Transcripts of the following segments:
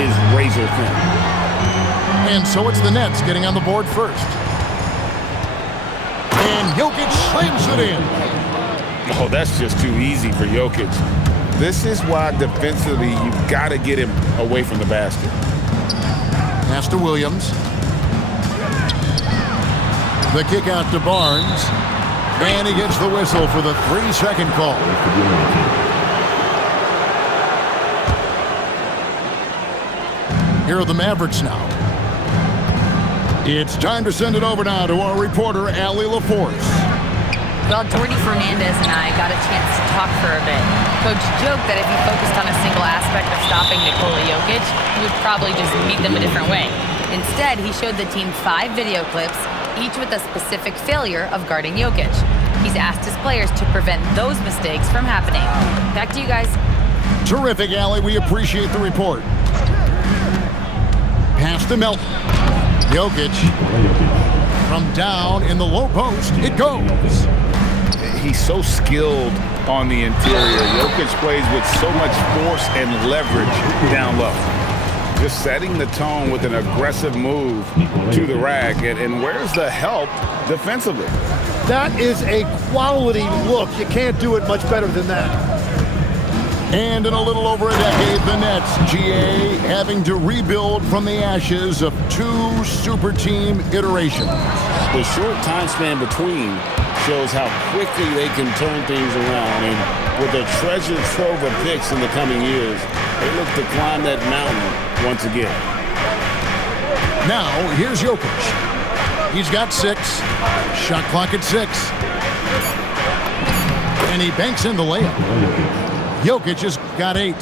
is razor thin. And so it's the Nets getting on the board first. And Jokic slams it in. Oh, that's just too easy for Jokic. This is why defensively you've got to get him away from the basket. Pass to Williams. The kick out to Barnes. And he gets the whistle for the 3-second call. Here are the Mavericks now. It's time to send it over now to our reporter, Allie LaForce. Well, Jordy Fernandez and I got a chance to talk for a bit. Coach joked that if he focused on a single aspect of stopping Nikola Jokic, he would probably just beat them a different way. Instead, he showed the team 5 video clips, each with a specific failure of guarding Jokic. He's asked his players to prevent those mistakes from happening. Back to you guys. Terrific, Allie. We appreciate the report. Pass to Melton. Jokic from down in the low post. It goes. He's so skilled on the interior. Jokic plays with so much force and leverage down low. Just setting the tone with an aggressive move to the rack. And where's the help defensively? That is a quality look. You can't do it much better than that. And in a little over a decade, the Nets, GA, having to rebuild from the ashes of 2 super team iterations. The short time span between shows how quickly they can turn things around. And with a treasure trove of picks in the coming years, they look to climb that mountain once again. Now, here's Jokic. He's got 6. Shot clock at 6. And he banks in the layup. Jokic has got 8.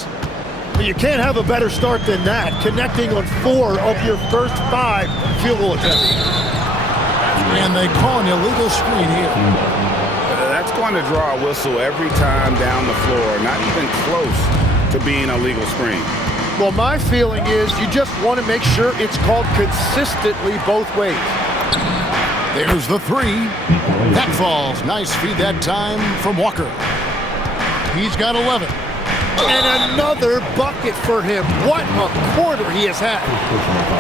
Well, you can't have a better start than that, connecting on 4 of your first 5 field goal attempts. And they call an illegal screen here. That's going to draw a whistle every time down the floor. Not even close to being a legal screen. Well, my feeling is you just want to make sure it's called consistently both ways. There's the 3. That falls. Nice feed that time from Walker. He's got 11. And another bucket for him. What a quarter he has had.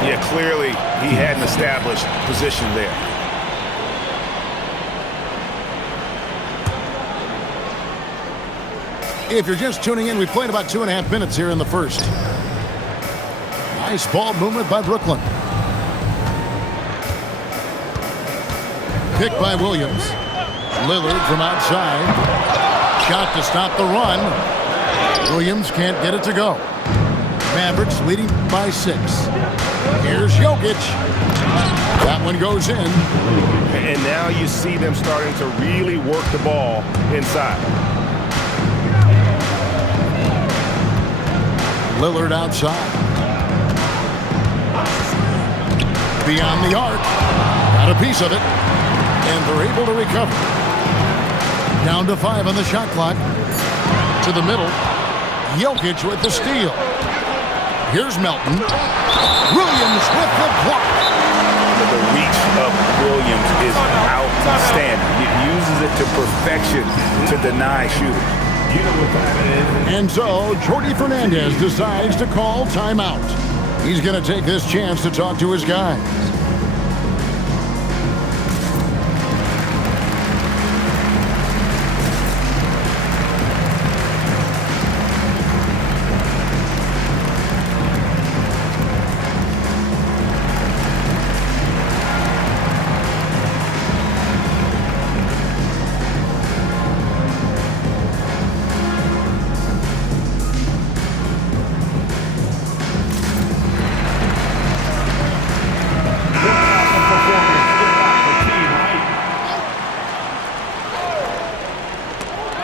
Yeah, clearly he had an established position there. If you're just tuning in, we played about 2.5 minutes here in the first. Nice ball movement by Brooklyn. Picked by Williams. Lillard from outside. Shot to stop the run. Williams can't get it to go. Mavericks leading by 6. Here's Jokic. That one goes in. And now you see them starting to really work the ball inside. Lillard outside. Beyond the arc. Got a piece of it. And they're able to recover. Down to 5 on the shot clock. To the middle. Jokic with the steal. Here's Melton. Williams with the block. The reach of Williams is outstanding. He uses it to perfection to deny shooters. And so, Jordy Fernandez decides to call timeout. He's going to take this chance to talk to his guys.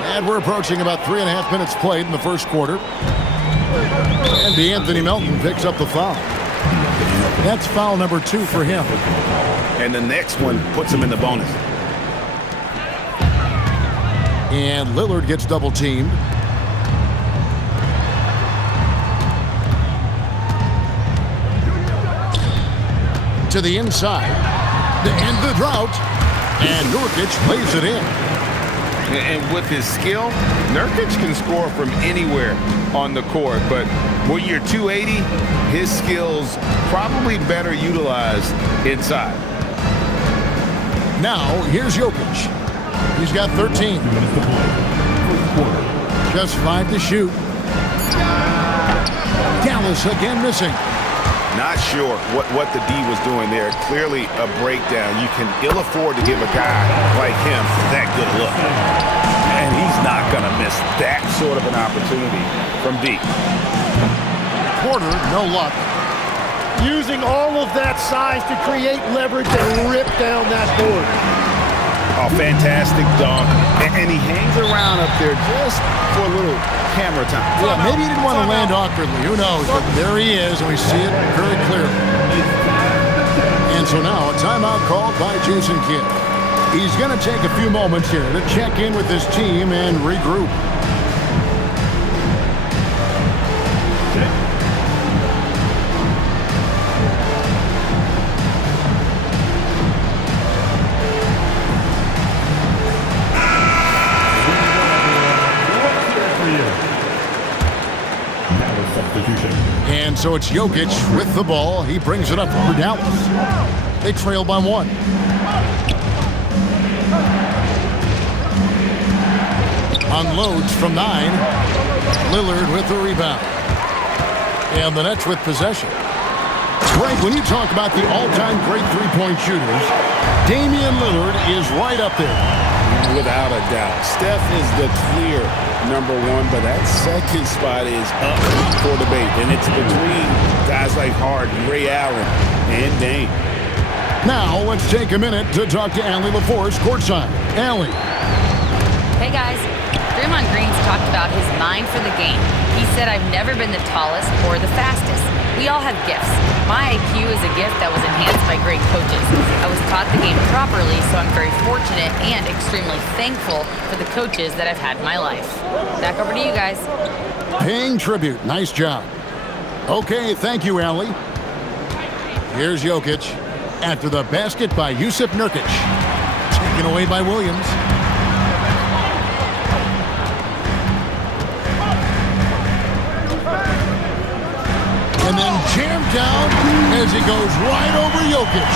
And we're approaching about 3.5 minutes played in the first quarter. And DeAnthony Melton picks up the foul. That's foul number 2 for him. And the next one puts him in the bonus. And Lillard gets double teamed. To the inside to end the drought. And Jokic lays it in. And with his skill, Nurkic can score from anywhere on the court. But when you're 280, his skills probably better utilized inside. Now, here's Jokic. He's got 13. Just 5 to shoot. Dallas again missing. Not sure what the D was doing there. Clearly a breakdown. You can ill afford to give a guy like him that good a look. And he's not going to miss that sort of an opportunity from D. Porter, no luck. Using all of that size to create leverage and rip down that board. Oh, fantastic dunk. And he hangs around up there just for a little camera time. Yeah, maybe he didn't want to land awkwardly. Who knows? But there he is, and we see it very clearly. And so now a timeout called by Jason Kidd. He's going to take a few moments here to check in with his team and regroup. And so it's Jokic with the ball. He brings it up for Dallas. They trail by 1. Unloads from 9. Lillard with the rebound. And the Nets with possession. Greg, when you talk about the all-time great three-point shooters, Damian Lillard is right up there. Without a doubt. Steph is the clear number 1, but that second spot is up for debate. And it's between guys like Harden, Ray Allen, and Dame. Now, let's take a minute to talk to Allie LaForce courtside. Allie. Hey, guys. Draymond Green's talked about his mind for the game. He said, I've never been the tallest or the fastest. We all have gifts. My IQ is a gift that was enhanced by great coaches. I was taught the game properly, so I'm very fortunate and extremely thankful for the coaches that I've had in my life. Back over to you guys. Paying tribute. Nice job. Okay, thank you, Allie. Here's Jokic after the basket by Jusuf Nurkic. Taken away by Williams. And then jammed down as he goes right over Jokic.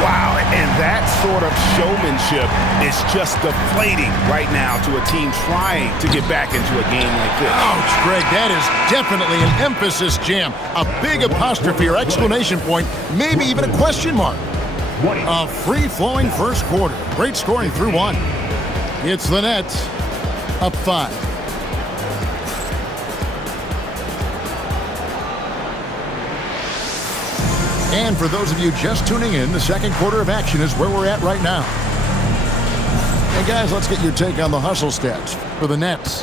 Wow, and that sort of showmanship is just deflating right now to a team trying to get back into a game like this. Ouch, Greg, that is definitely an emphasis jam. A big apostrophe or exclamation point, maybe even a question mark. A free-flowing first quarter. Great scoring through 1. It's the Nets up 5. And for those of you just tuning in, the second quarter of action is where we're at right now. Hey guys, let's get your take on the hustle stats for the Nets.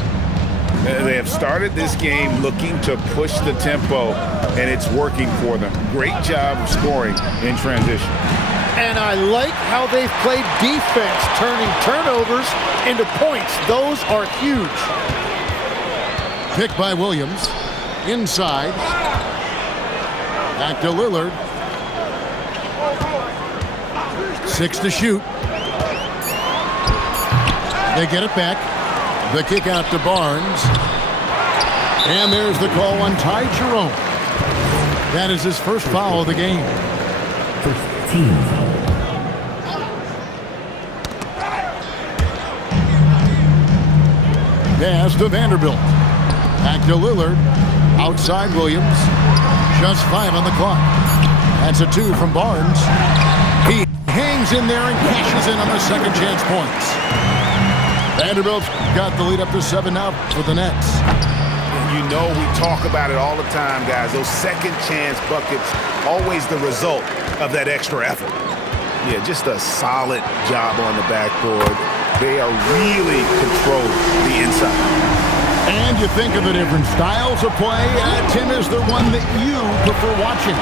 They have started this game looking to push the tempo, and it's working for them. Great job of scoring in transition. And I like how they've played defense, turning turnovers into points. Those are huge. Pick by Williams. Inside. Back to Lillard. 6 to shoot. They get it back. The kick out to Barnes. And there's the call on Ty Jerome. That is his first foul of the game. First team foul. Pass to Vanderbilt. Back to Lillard. Outside Williams. Just 5 on the clock. That's a 2 from Barnes. He hangs in there and cashes in on the second chance points. Vanderbilt's got the lead up to 7 now for the Nets. You know we talk about it all the time, guys. Those second chance buckets, always the result of that extra effort. Yeah, just a solid job on the backboard. They are really controlling the inside. And you think of the different styles of play. Tim, is there one that you prefer watching?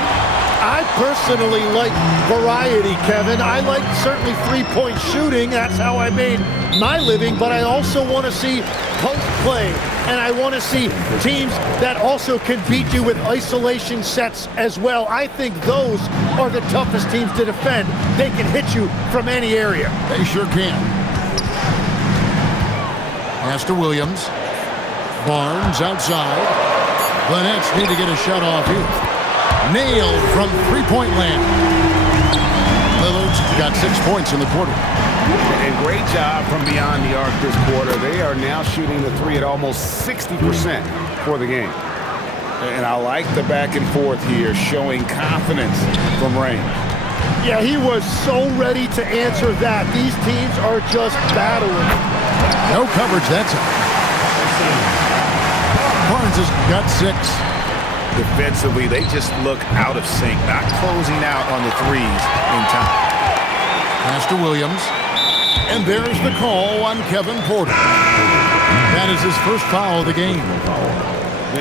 I personally like variety, Kevin. I like certainly three-point shooting. That's how I made my living. But I also want to see post play. And I want to see teams that also can beat you with isolation sets as well. I think those are the toughest teams to defend. They can hit you from any area. They sure can. Pass to Williams. Barnes outside. The Nets need to get a shot off here. Nailed from three-point land. Lillard's got 6 points in the quarter. And great job from beyond the arc this quarter. They are now shooting the three at almost 60% for the game. And I like the back and forth here, showing confidence from range. Yeah, he was so ready to answer that. These teams are just battling. No coverage that time. Barnes has got 6. Defensively, they just look out of sync, not closing out on the threes in time. Pass to Williams. And there's the call on Kevin Porter. That is his first foul of the game.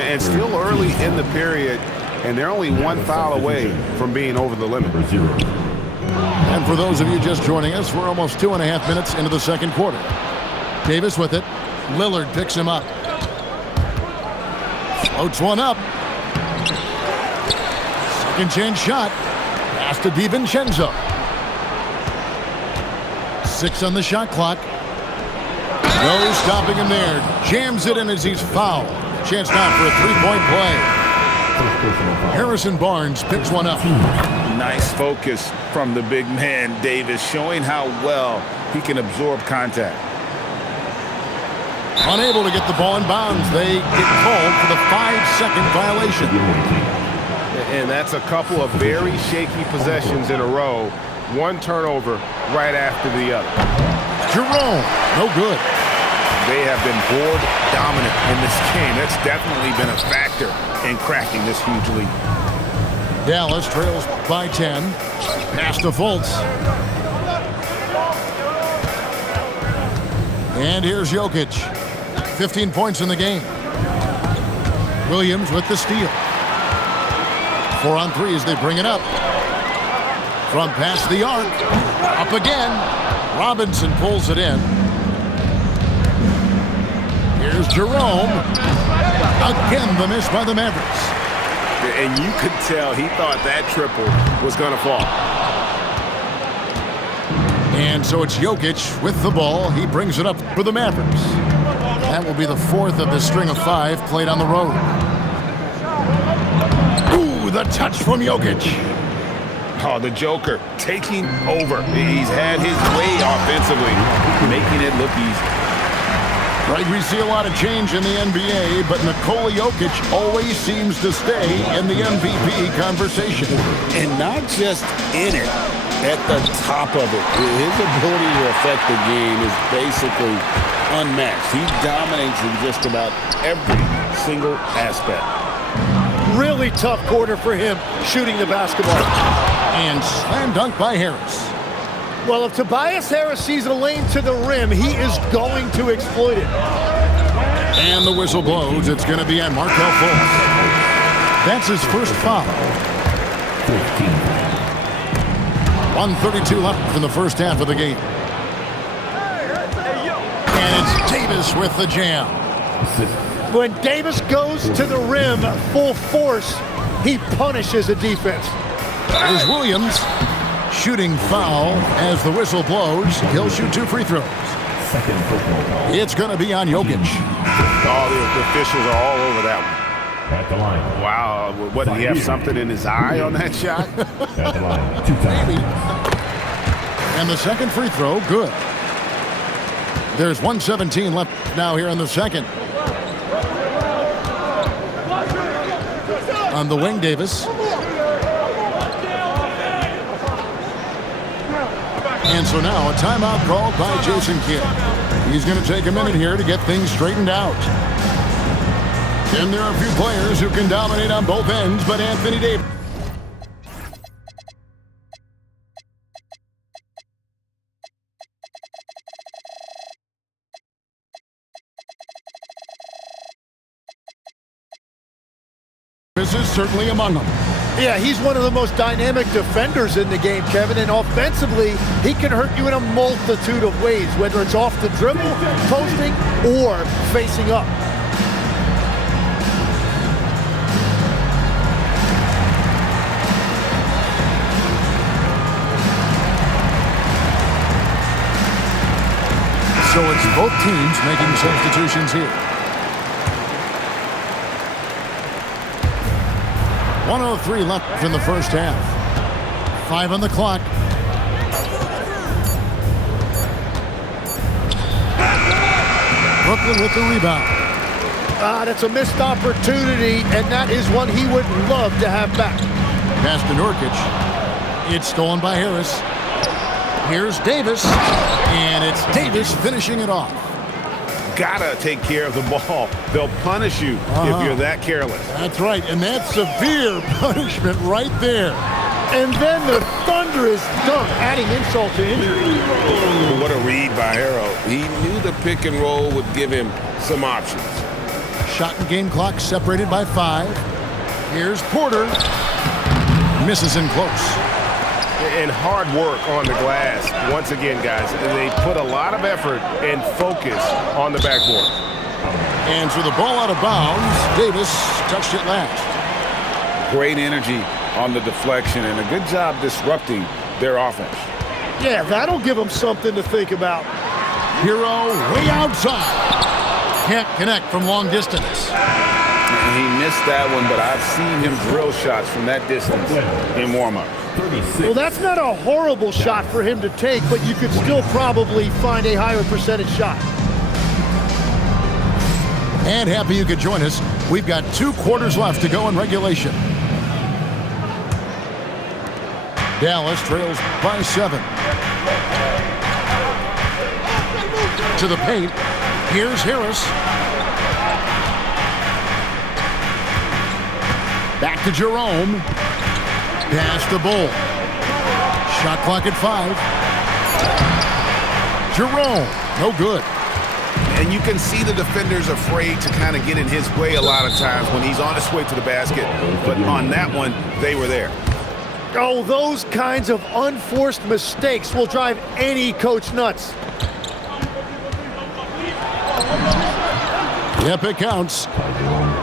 And still early in the period, and they're only one foul away from being over the limit. And for those of you just joining us, we're almost 2.5 minutes into the second quarter. Davis with it. Lillard picks him up. Floats one up. Second chance shot. Pass to DiVincenzo. 6 on the shot clock. No stopping him there. Jams it in as he's fouled. Chance now for a three-point play. Harrison Barnes picks one up. Nice focus from the big man, Davis, showing how well he can absorb contact. Unable to get the ball in bounds. They get called for the 5-second violation. And that's a couple of very shaky possessions in a row. One turnover right after the other. Jerome, no good. They have been board dominant in this game. That's definitely been a factor in cracking this huge lead. Dallas trails by 10. Pass to Fultz. And here's Jokic. 15 points in the game. Williams with the steal. 4 on 3 as they bring it up. From past the arc. Up again. Robinson pulls it in. Here's Jerome. Again, the miss by the Mavericks. And you could tell he thought that triple was going to fall. And so it's Jokic with the ball. He brings it up for the Mavericks. That will be the 4th of the string of 5 played on the road. Ooh, the touch from Jokic. Oh, the Joker taking over. He's had his way offensively, making it look easy. Right, we see a lot of change in the NBA, but Nikola Jokic always seems to stay in the MVP conversation. And not just in it, at the top of it. His ability to affect the game is basically unmatched. He dominates in just about every single aspect. Really tough quarter for him shooting the basketball. And slam dunk by Harris. Well, if Tobias Harris sees a lane to the rim, he is going to exploit it. And the whistle blows. It's going to be on Markelle Fultz. That's his first foul. 1:32 left in the first half of the game. And it's Davis with the jam. When Davis goes to the rim full force, he punishes the defense. Here's Williams. Shooting foul as the whistle blows. He'll shoot 2 free throws. It's going to be on Jokic. Oh, the officials are all over that one. At the line. Wow, what, did he have something in his eye on that shot? At the line. 2 times. Maybe. And the second free throw, good. There's 1:17 left now here in the second. On the wing, Davis. And so now a timeout called by Jason Kidd. He's going to take a minute here to get things straightened out. And there are a few players who can dominate on both ends, but Anthony Davis. This is certainly among them. Yeah, he's one of the most dynamic defenders in the game, Kevin, and offensively, he can hurt you in a multitude of ways, whether it's off the dribble, posting, or facing up. So It's both teams making substitutions here. 1:03 left in the first half. 5 on the clock. Brooklyn with the rebound. That's a missed opportunity, and that is one he would love to have back. Pass to Jokic. It's stolen by Harris. Here's Davis, and it's Davis finishing it off. Gotta take care of the ball. They'll punish you if you're that careless. That's right, and that's severe punishment right there. And then the thunderous dunk, adding insult to injury. What a read by Harrow. He knew the pick and roll would give him some options. Shot and game clock separated by 5. Here's Porter. Misses in close. And hard work on the glass. Once again, guys, they put a lot of effort and focus on the backboard. And so the ball out of bounds. Davis touched it last. Great energy on the deflection and a good job disrupting their offense. Yeah, that'll give them something to think about. Hero way outside. Can't connect from long distance. He missed that one, but I've seen him drill shots from that distance in warm-up. Well, that's not a horrible shot for him to take, but you could still probably find a higher percentage shot. And happy you could join us. We've got 2 quarters left to go in regulation. Dallas trails by 7. To the paint. Here's Harris. Back to Jerome. Pass the Bull. Shot clock at 5. Jerome, no good. And you can see the defenders afraid to kind of get in his way a lot of times when he's on his way to the basket. But on that one, they were there. Oh, those kinds of unforced mistakes will drive any coach nuts. Yep, it counts.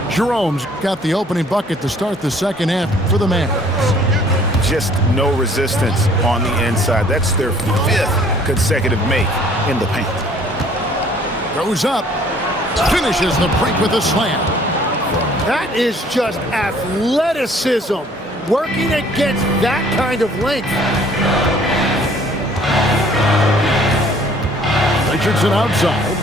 Jerome's got the opening bucket to start the second half for the Mavs. Just no resistance on the inside. That's their 5th consecutive make in the paint. Goes up. Finishes the break with a slam. That is just athleticism. Working against that kind of length. Richardson outside.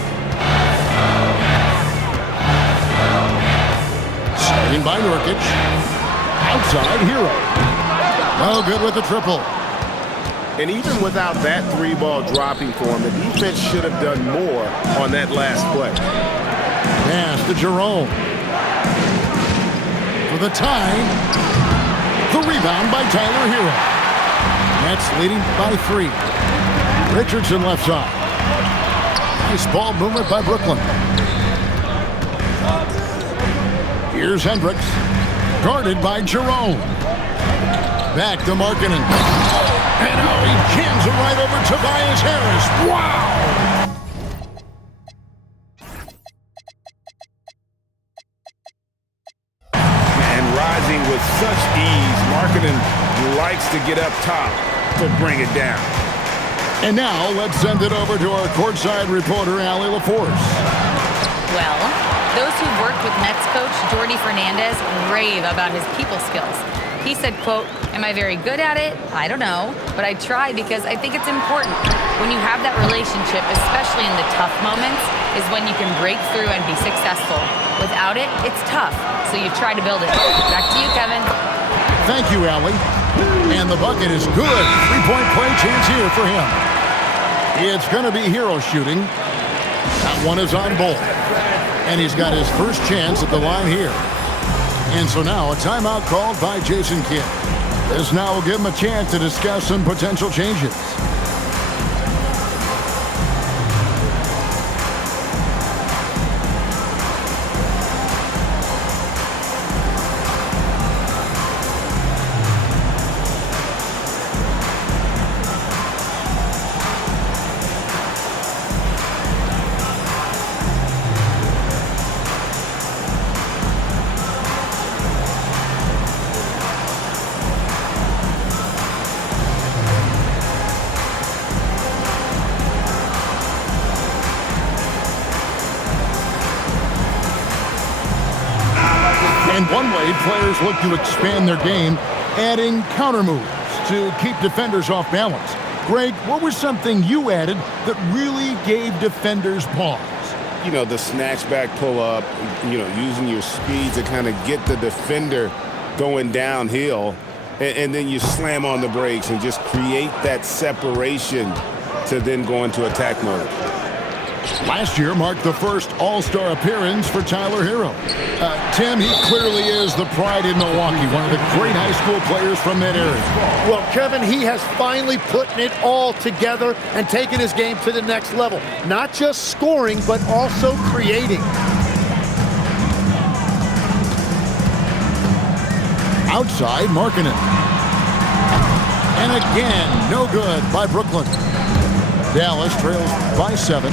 Starting by Jokic. Outside, Hero. No good with the triple. And even without that 3-ball dropping for him, the defense should have done more on that last play. Pass to Jerome. For the tie. The rebound by Tyler Hero. Nets leading by 3. Richardson left side. Nice ball movement by Brooklyn. Here's Hendricks. Guarded by Jerome. Back to Markkanen. And oh, he jams it right over Tobias Harris. Wow! And rising with such ease, Markkanen likes to get up top to bring it down. And now let's send it over to our courtside reporter, Allie LaForce. Well, those who've worked with Nets coach Jordi Fernandez rave about his people skills. He said, quote, "Am I very good at it? I don't know, but I try because I think it's important. When you have that relationship, especially in the tough moments, is when you can break through and be successful. Without it, it's tough, so you try to build it." Back to you, Kevin. Thank you, Allie. And the bucket is good. 3-point play chance here for him. It's going to be Hero shooting. That one is on Bull. And he's got his first chance at the line here. And so now a timeout called by Jason Kidd. This now will give him a chance to discuss some potential changes. one way players look to expand their game, adding counter moves to keep defenders off balance. Greg, what was something you added that really gave defenders pause? You know, the snatchback pull-up, you know, using your speed to kind of get the defender going downhill, and then you slam on the brakes and just create that separation to then go into attack mode. Last year marked the first All-Star appearance for Tyler Hero. Tim, he clearly is the pride in Milwaukee, one of the great high school players from that area. Well, Kevin, he has finally put it all together and taken his game to the next level. Not just scoring, but also creating. Outside, Markkanen. And again, no good by Brooklyn. Dallas trails by 7.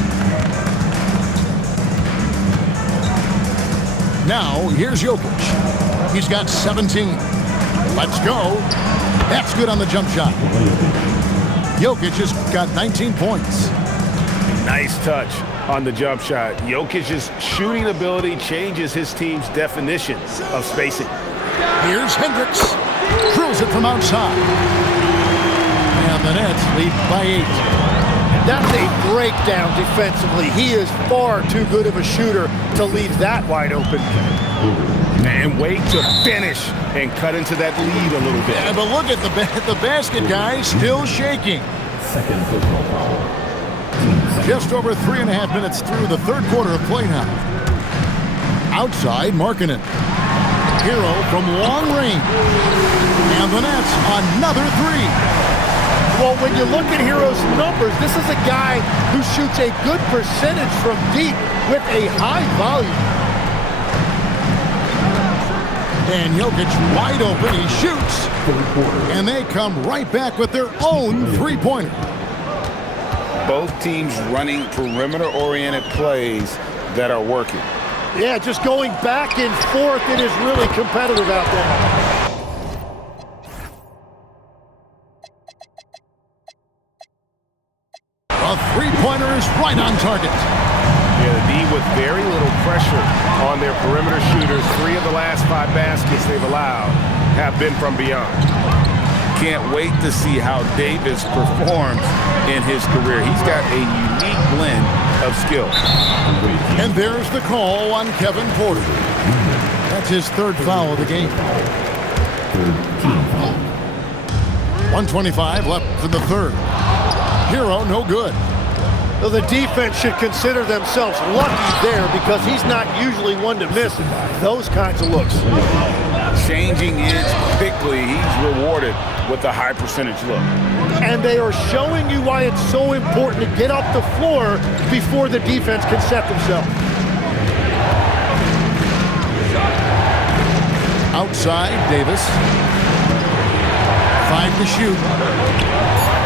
Now, here's Jokic. He's got 17. Let's go. That's good on the jump shot. Jokic has got 19 points. Nice touch on the jump shot. Jokic's shooting ability changes his team's definition of spacing. Here's Hendricks. Drills it from outside. And the Nets lead by 8. That's a breakdown defensively. He is far too good of a shooter to leave that wide open. And wait to finish and cut into that lead a little bit. Yeah, but look at the basket, guys, still shaking. Second football foul. Just over 3.5 minutes through the third quarter of play now. Outside, Markkanen. Hero from long range. And the Nets, another 3. Well, when you look at Hero's numbers, this is a guy who shoots a good percentage from deep with a high volume. And Jokic wide open, he shoots. And they come right back with their own three-pointer. Both teams running perimeter-oriented plays that are working. Yeah, just going back and forth, it is really competitive out there. A three-pointer is right on target. Yeah, the D with very little pressure on their perimeter shooters. 3 of the last 5 baskets they've allowed have been from beyond. Can't wait to see how Davis performs in his career. He's got a unique blend of skill. And there's the call on Kevin Porter. That's his 3rd foul of the game. 1:25 left in the 3rd. Hero, no good. Well, the defense should consider themselves lucky there because he's not usually one to miss those kinds of looks. Changing ends quickly, he's rewarded with a high percentage look. And they are showing you why it's so important to get off the floor before the defense can set themselves. Outside, Davis. 5 to shoot.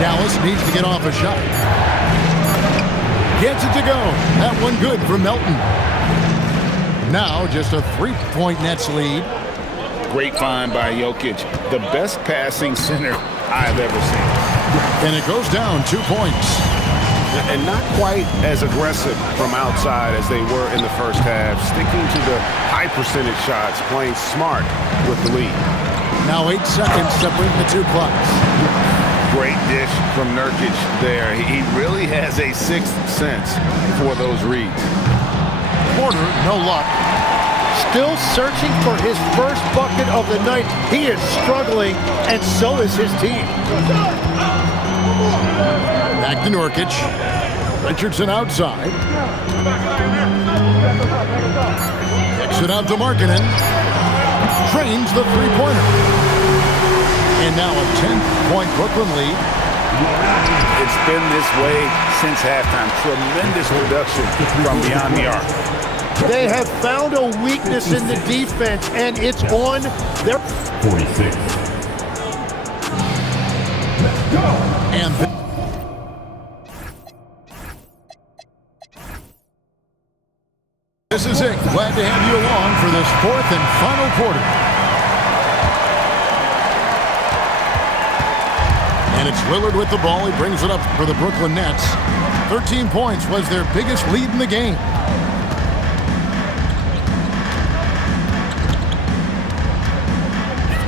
Dallas needs to get off a shot. Gets it to go. That one good for Melton. Now just a 3-point Nets lead. Great find by Jokic. The best passing center I've ever seen. And it goes down 2 points. And not quite as aggressive from outside as they were in the first half. Sticking to the high percentage shots, playing smart with the lead. Now 8 seconds separate the 2 clocks. Great dish from Nurkic there. He really has a 6th sense for those reads. Porter, no luck. Still searching for his first bucket of the night. He is struggling, and so is his team. Back to Nurkic. Richardson outside. Kicks it out to Markkanen. Trains the three-pointer. And now a 10-point Brooklyn lead. It's been this way since halftime. Tremendous production from beyond the arc. They have found a weakness in the defense, and it's on their 46. Let's go. And this is it. Glad to have you along for this 4th and final quarter. And it's Lillard with the ball. He brings it up for the Brooklyn Nets. 13 points was their biggest lead in the game.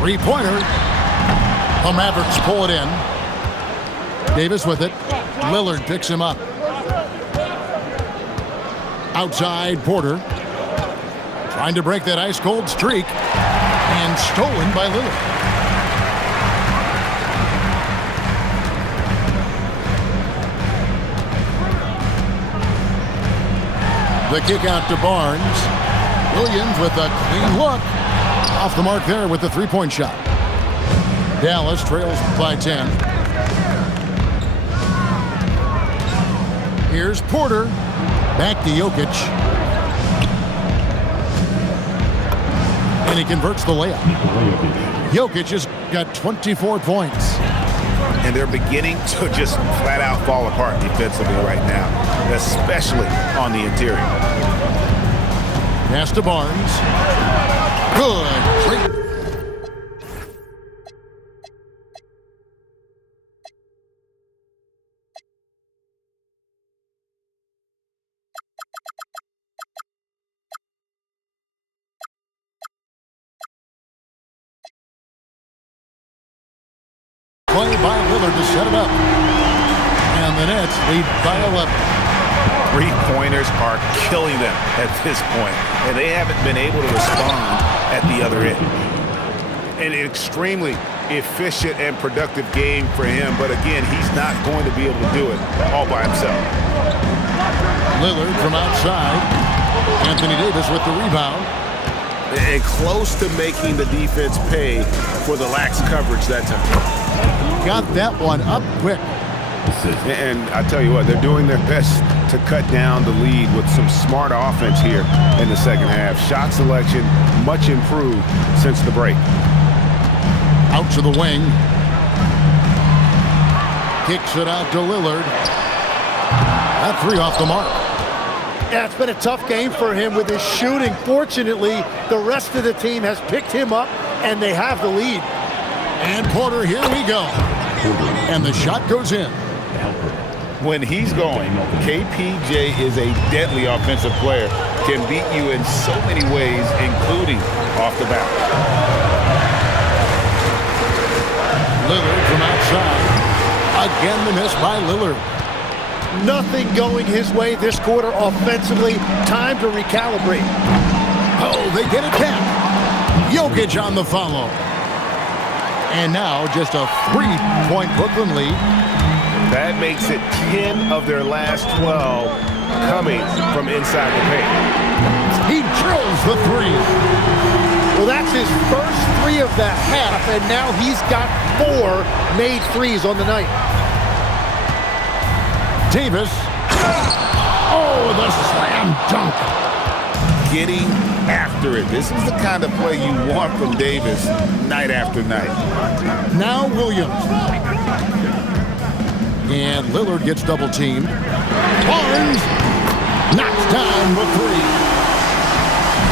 Three-pointer. The Mavericks pull it in. Davis with it. Lillard picks him up. Outside, Porter. Trying to break that ice-cold streak. And stolen by Lillard. The kick out to Barnes. Williams with a clean look. Off the mark there with the three-point shot. Dallas trails by 10. Here's Porter. Back to Jokic. And he converts the layup. Jokic has got 24 points. And they're beginning to just flat out fall apart defensively right now, especially on the interior. Pass to Barnes. Good. Play by Lillard to set it up. And the Nets lead by 11. Three-pointers are killing them at this point, and they haven't been able to respond at the other end. An extremely efficient and productive game for him, but again, he's not going to be able to do it all by himself. Lillard from outside. Anthony Davis with the rebound. And close to making the defense pay for the lax coverage that time. Got that one up quick. And I tell you what, they're doing their best to cut down the lead with some smart offense here in the second half. Shot selection much improved since the break. Out to the wing. Kicks it out to Lillard. That three off the mark. Yeah, it's been a tough game for him with his shooting. Fortunately, the rest of the team has picked him up, and they have the lead. And Porter, here we go. And the shot goes in. When he's going, KPJ is a deadly offensive player. Can beat you in so many ways, including off the bat. Lillard from outside. Again, the miss by Lillard. Nothing going his way this quarter offensively. Time to recalibrate. Oh, they get it back. Jokic on the follow. And now just a 3-point Brooklyn lead. That makes it 10 of their last 12 coming from inside the paint. He drills the three. Well, that's his first three of the half, and now he's got 4 made threes on the night. Davis. Oh, the slam dunk. Getting after it. This is the kind of play you want from Davis night after night. Now Williams. And Lillard gets double teamed. Barnes knocks down the three.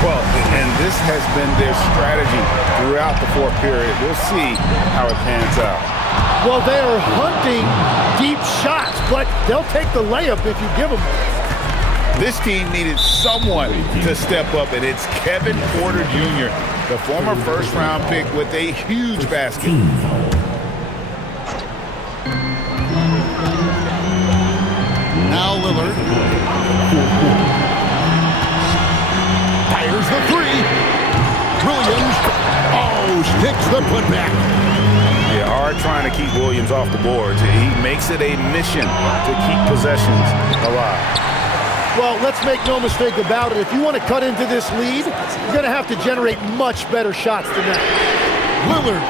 Well, and this has been their strategy throughout the fourth period. We'll see how it pans out. Well, they are hunting deep shots, but they'll take the layup if you give them. This team needed someone to step up, and it's Kevin Porter Jr., the former first-round pick with a huge basket. Now Lillard. Fires the three. Williams. Oh, sticks the putback. Yeah, hard trying to keep Williams off the boards. He makes it a mission to keep possessions alive. Well, let's make no mistake about it. If you want to cut into this lead, you're going to have to generate much better shots than that. Lillard.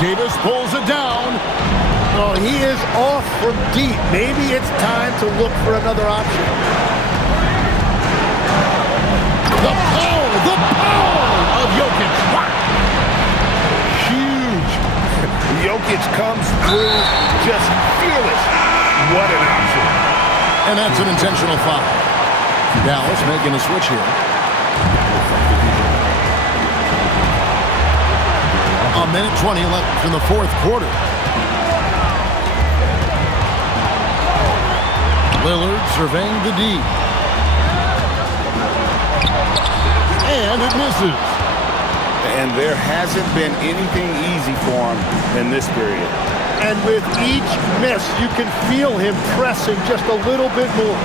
Davis pulls it down. Oh, he is off from deep. Maybe it's time to look for another option. The power of Jokic. Huge. Jokic comes through just fearless. What an option. And that's an intentional foul. Dallas making a switch here. A minute 20 left in the fourth quarter. Lillard surveying the D. And it misses. And there hasn't been anything easy for him in this period. And with each miss, you can feel him pressing just a little bit more.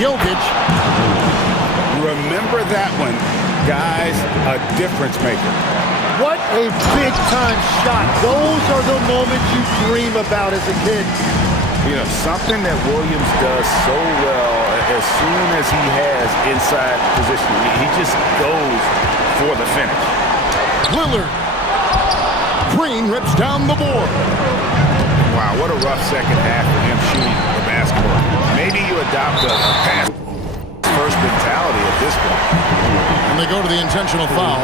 Jokic. Remember that one, guys, a difference maker. What a big-time shot. Those are the moments you dream about as a kid. You know, something that Williams does so well as soon as he has inside position, he just goes for the finish. Lillard. Green rips down the board. Wow, what a rough second half for him shooting the basketball. Maybe you adopt a pass first mentality at this point. And they go to the intentional foul.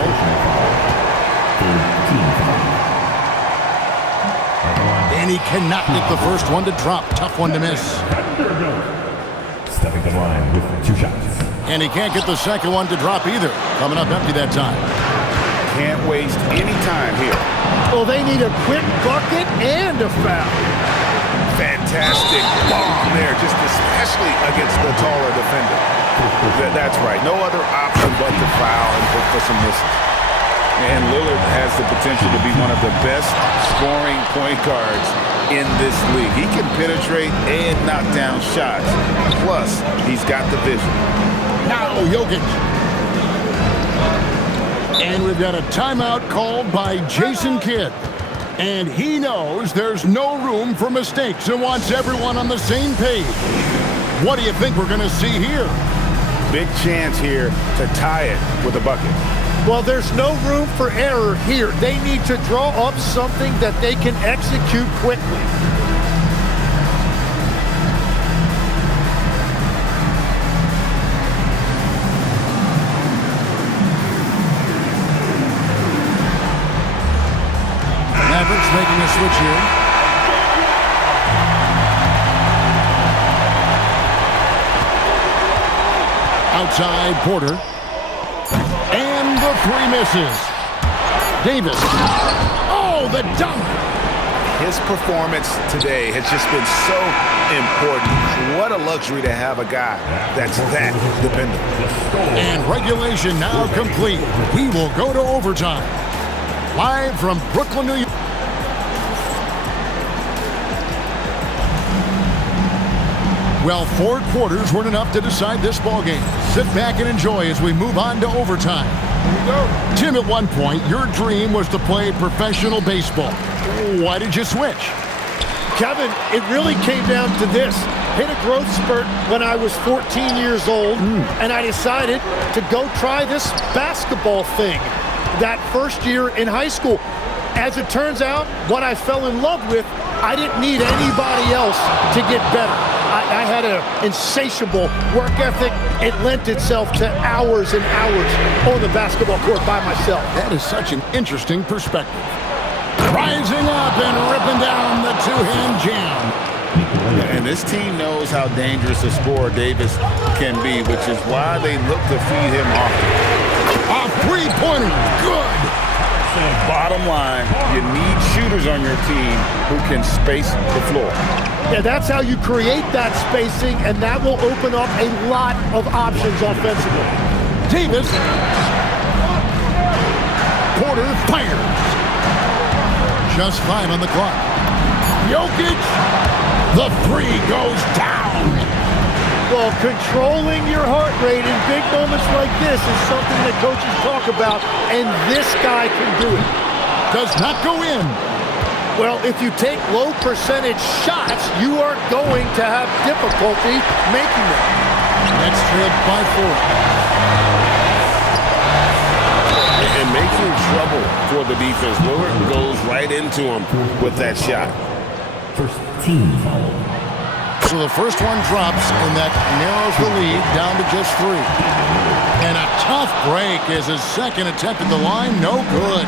And he cannot get the first one to drop. Tough one to miss. Stepping to the line with 2 shots. And he can't get the second one to drop either. Coming up empty that time. Can't waste any time here. Well, they need a quick bucket and a foul. Fantastic bomb there, just especially against the taller defender. That's right. No other option but to foul and look for some misses. And Lillard has the potential to be one of the best scoring point guards in this league. He can penetrate and knock down shots. Plus, he's got the vision. Now Jokic. And we've got a timeout called by Jason Kidd. And he knows there's no room for mistakes and wants everyone on the same page. What do you think we're going to see here? Big chance here to tie it with a bucket. Well, there's no room for error here. They need to draw up something that they can execute quickly. Mavericks making a switch here. Outside, Porter. And the 3 misses. Davis. Oh, the dunk. His performance today has just been so important. What a luxury to have a guy that's that dependable. And regulation now complete. We will go to overtime. Live from Brooklyn, New York. Well, 4 quarters weren't enough to decide this ballgame. Sit back and enjoy as we move on to overtime. Tim, at one point, your dream was to play professional baseball. Why did you switch? Kevin, it really came down to this. Hit a growth spurt when I was 14 years old, and I decided to go try this basketball thing that first year in high school. As it turns out, what I fell in love with, I didn't need anybody else to get better. I had an insatiable work ethic. It lent itself to hours and hours on the basketball court by myself. That is such an interesting perspective. Rising up and ripping down the 2-hand jam. And this team knows how dangerous a scorer Davis can be, which is why they look to feed him often. A 3-pointer, good. Bottom line, you need shooters on your team who can space the floor. Yeah, that's how you create that spacing, and that will open up a lot of options offensively. Davis. Porter fires. Just 5 on the clock. Jokic. The 3 goes down. Well, controlling your heart rate in big moments like this is something that coaches talk about, and this guy can do it. Does not go in. Well, if you take low percentage shots, you are going to have difficulty making them. Next trip by 4. And making trouble for the defense. Lillard goes right into him with that shot. First team foul. So the first one drops, and that narrows the lead down to just 3. And a tough break is his second attempt at the line. No good.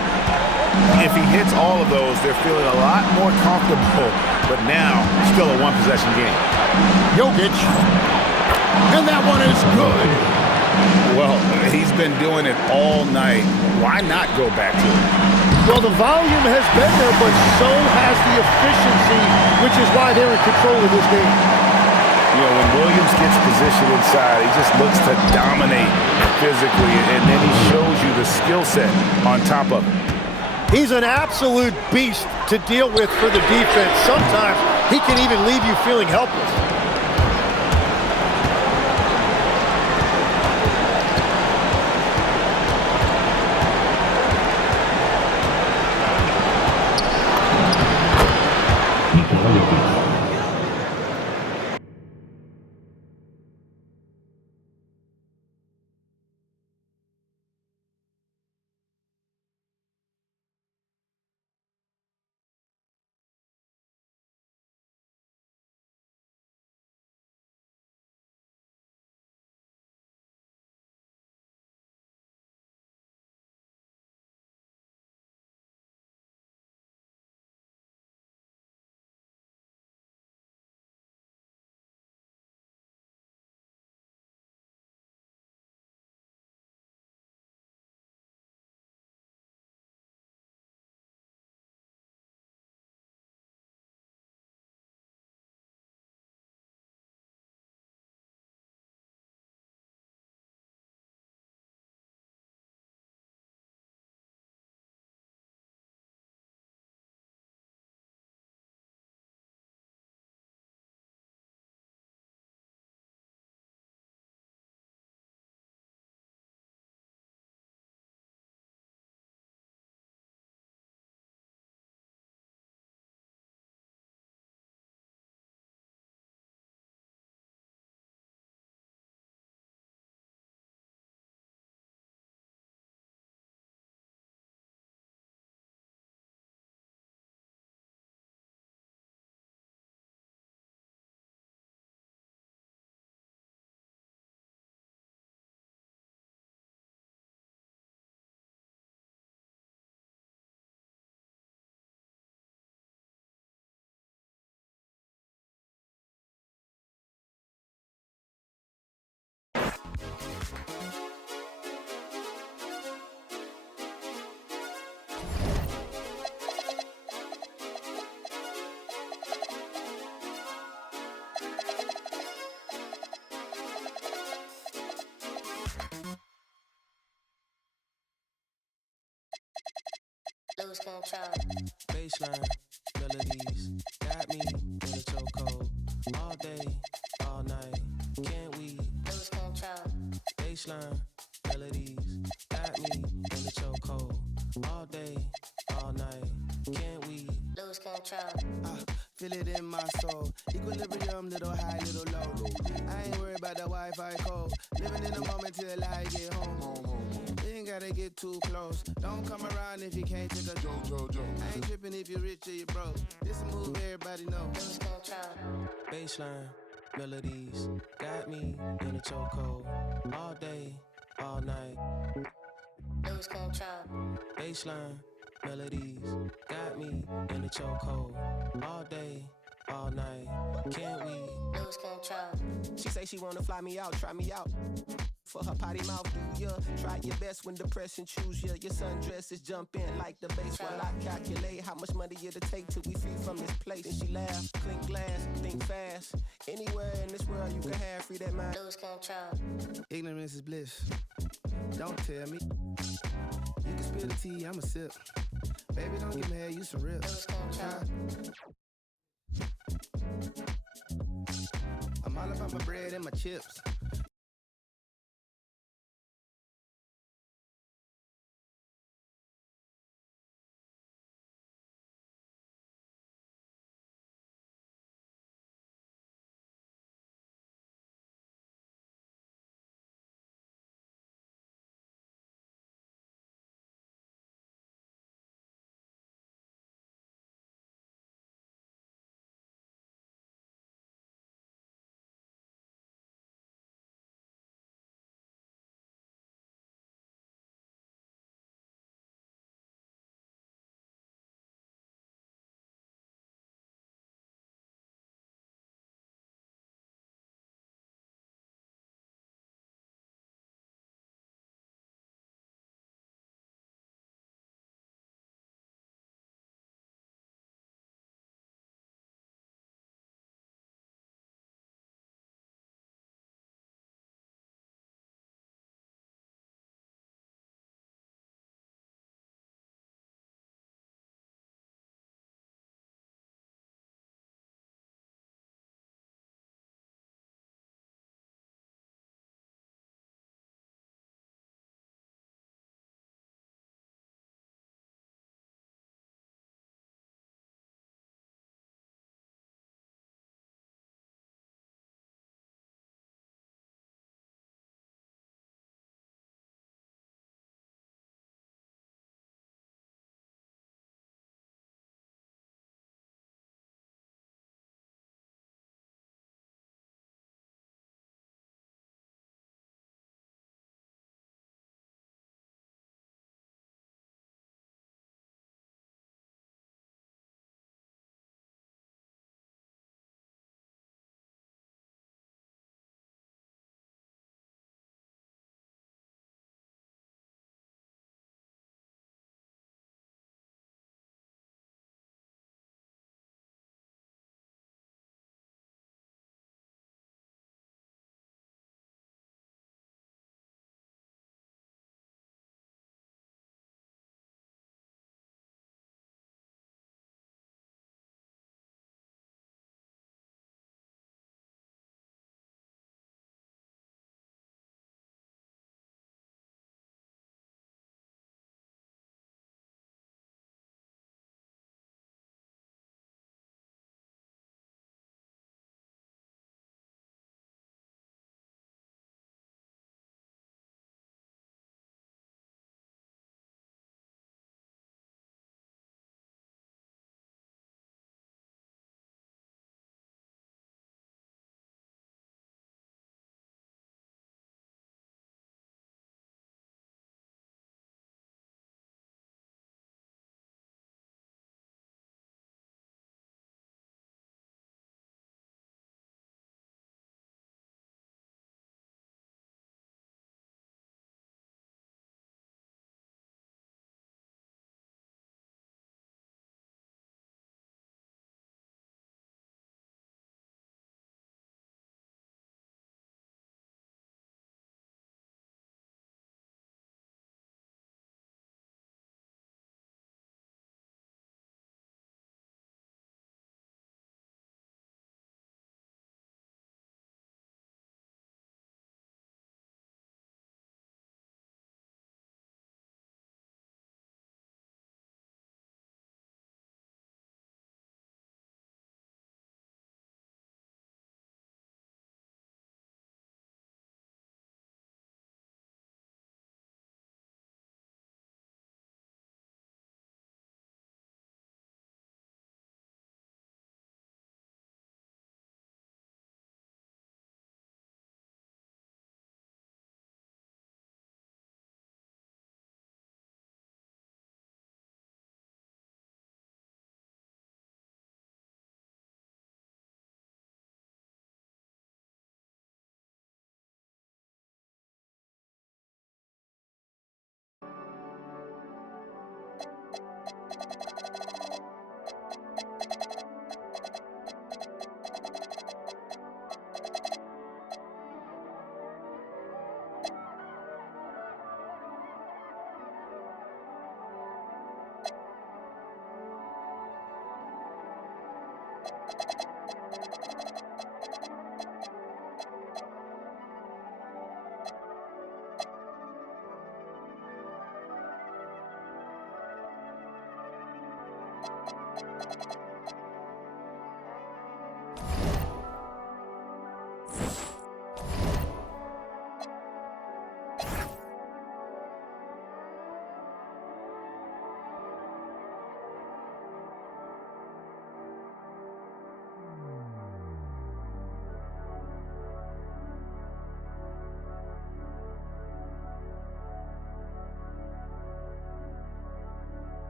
If he hits all of those, they're feeling a lot more comfortable. But now, still a 1-possession game. Jokic. And that one is good. Well, he's been doing it all night. Why not go back to it? Well, the volume has been there, but so has the efficiency, which is why they're in control of this game. When Williams gets positioned inside, he just looks to dominate physically, and then he shows you the skill set on top of it. He's an absolute beast to deal with for the defense. Sometimes he can even leave you feeling helpless. Lose control. Baseline melodies got me in a chokehold. All day, all night. Can't we lose control? Baseline melodies got me in a chokehold. All day, all night. Can't we lose control? Feel it in my soul. Equilibrium, little high, little low. I ain't worried about the Wi-Fi code. Living in the moment till I get home. You ain't gotta get too close. Don't come around if you can't take a joke. I ain't tripping if you're rich or you broke. This a move everybody know. Lose control. Baseline melodies got me in a chokehold. All day, all night. Lose control. Baseline melodies got me in a chokehold. All day, all night. Can't we lose control? She say she wanna fly me out, try me out. For her potty mouth, do ya? Try your best when depression choose ya. Your sundresses jump in like the bass while I calculate how much money it'll take till we free from this place. And she laugh, clink glass, think fast. Anywhere in this world you can have free that mind. Lose control. Ignorance is bliss. Don't tell me. You can spill the tea, I'ma sip. Baby, don't get mad, you some rip. Lose control. I'm all about my bread and my chips.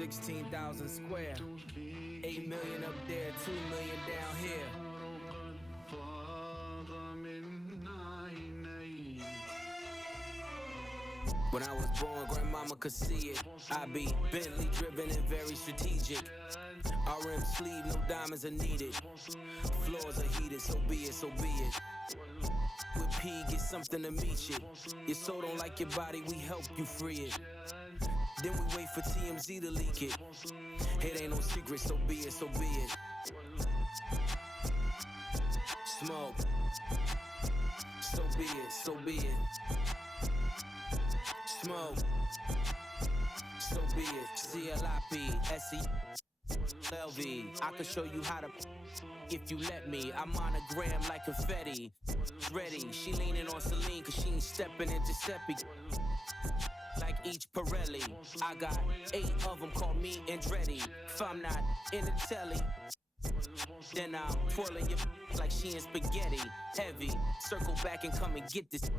$16,000 square, 8 million up there, 2 million down here. When I was born, grandmama could see it. I be Bentley driven and very strategic. RM sleeve, no diamonds are needed. Floors are heated, so be it, so be it. With P, get something to meet you. Your soul don't like your body, we help you free it. Then we wait for TMZ to leak it. It ain't no secret, so be it, so be it. Smoke. So be it, so be it. Smoke. So be it. CLIP, SE, I could show you how to if you let me. I'm on a gram like confetti. Ready, she leaning on Celine cause she ain't stepping in Giuseppe. Like each Pirelli, I got 8 of them, call me Andretti. If I'm not in the telly, then I'm twirling your like she in spaghetti. Heavy, circle back and come and get this.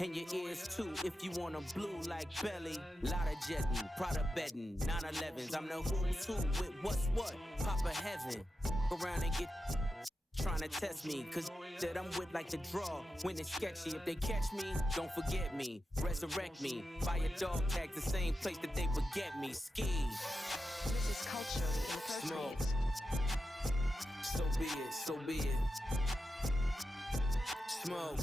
And your ears too, if you want them blue like belly. Lot of jetting, Prada bedding, 911s. I'm the who's who with what's what. Papa heaven, around and get trying to test me, cause that I'm with like the draw. When it's sketchy, if they catch me, don't forget me. Resurrect me, buy a dog tag the same place that they would get me. Ski. This is culturally inappropriate. Smoke. So be it, so be it. Smoke.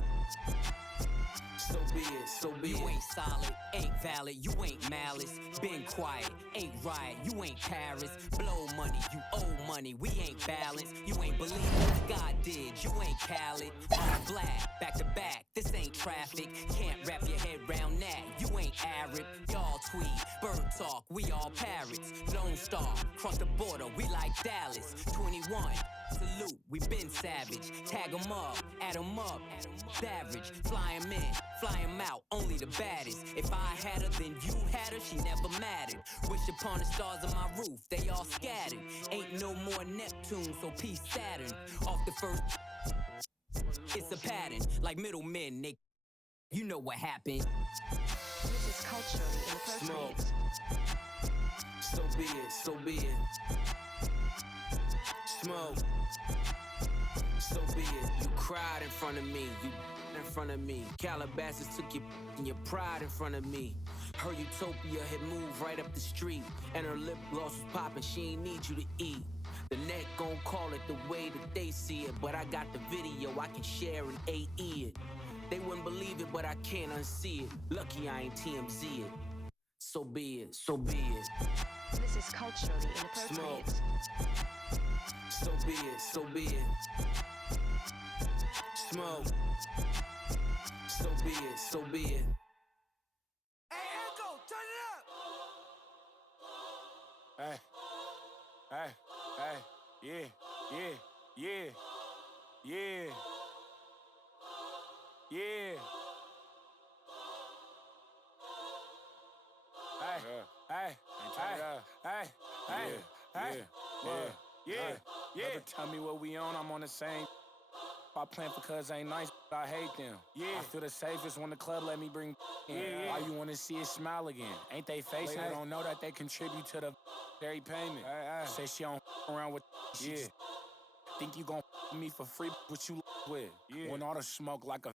So be it, so be it. You ain't solid, ain't valid, you ain't malice. Been quiet, ain't right, you ain't Paris. Blow money, you owe money, we ain't balanced. You ain't believe it, God did, you ain't Khaled. All black, back to back, this ain't traffic. Can't wrap your head round that, you ain't Arab. Y'all tweet, bird talk, we all parrots. Lone Star, cross the border, we like Dallas. 21, salute, we been savage. Tag 'em up, add 'em up, average. Fly 'em in, fly 'em out, only the baddest. If I had her, then you had her, she never mattered. Wish upon the stars on my roof, they all scattered. Ain't no more Neptune, so peace Saturn. Off the first, it's a pattern. Like middlemen, they, you know what happened. This is culturally inappropriate. Smoke. So be it, so be it. Smoke. So be it. You cried in front of me, you in front of me. Calabasas took your and your pride in front of me. Her utopia had moved right up the street, and her lip gloss was popping. She ain't need you to eat. The net gon' call it the way that they see it, but I got the video I can share and AE it. They wouldn't believe it, but I can't unsee it. Lucky I ain't TMZ it. So be it, so be it. This is culturally inappropriate. Smoke. So be it, so be it. Smoke. So be it, so be it. Hey, Echo, turn it up! Hey, hey, hey, yeah, yeah, yeah, yeah, yeah. Hey, hey, hey, hey, hey, yeah. Never tell me what we on, I'm on the same. I plan for cuz ain't nice, but I hate them. Yeah. I feel the safest when the club let me bring in. Yeah. Why you wanna see it smile again? Ain't they facing? Hey. They don't know that they contribute to the very payment. Hey. Say she don't around with she Yeah. just think you gon' me for free, but you with. Yeah. When all the smoke like a.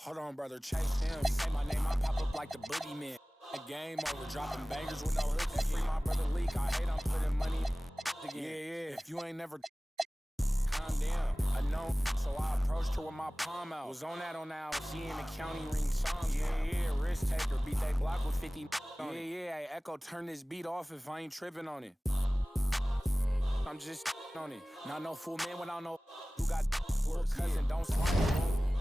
Hold on, brother, chase him. Say my name, I pop up like the boogeyman. A game over, dropping bangers with no hook. Free my brother Leak. I hate I'm putting money again. Yeah. If you ain't never calm down, I know. So I approached her with my palm out. Was on that she in the county ring song. Yeah. Risk taker, beat they block with 50 on it. Yeah. Hey, Echo, turn this beat off if I ain't tripping on it. I'm just on it. Not no fool man without no who got cousin, don't slime.